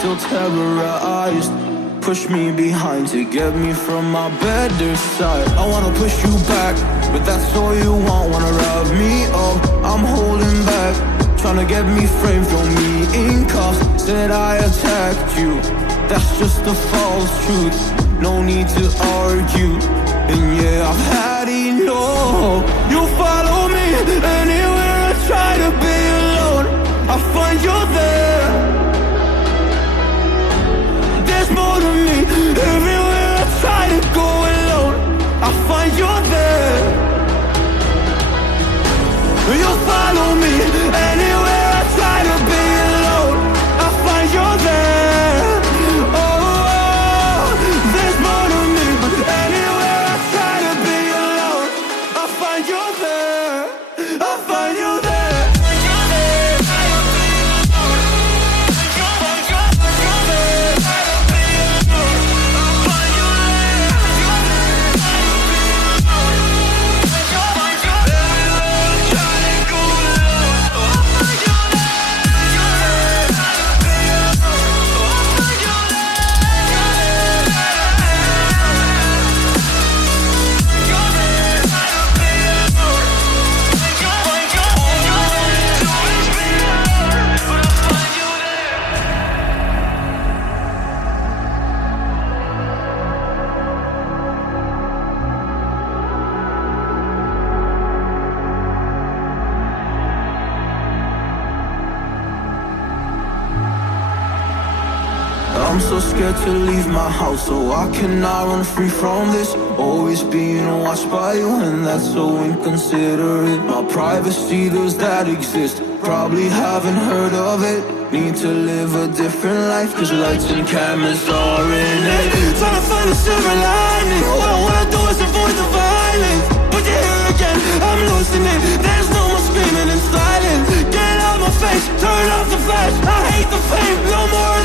still terrorized. Push me behind to get me from my better side. I wanna push you back, but that's all you want. Wanna wrap me up, I'm holding back. Tryna get me framed, throw me in cuffs. Said I attacked you, that's just a false truth. No need to argue, and yeah, I've had enough. You follow me anywhere I try to be alone. I find you there. There's more to me. Everywhere I try to go alone, I find you there. You follow me anywhere I try to be alone, I find you there. Oh, there's more to me. Anywhere I try to be alone, I find you there. I find you there. I'm so scared to leave my house, so I cannot run free from this. Always being watched by you, and that's so inconsiderate. My privacy, does that exist? Probably haven't heard of it. Need to live a different life, cause lights and cameras are in it. Trying to find a silver lining. All I wanna do is avoid the violence. But you're here again, I'm losing it. There's no more screaming in silence. Get out my face, turn off the flash. I hate the fame, no more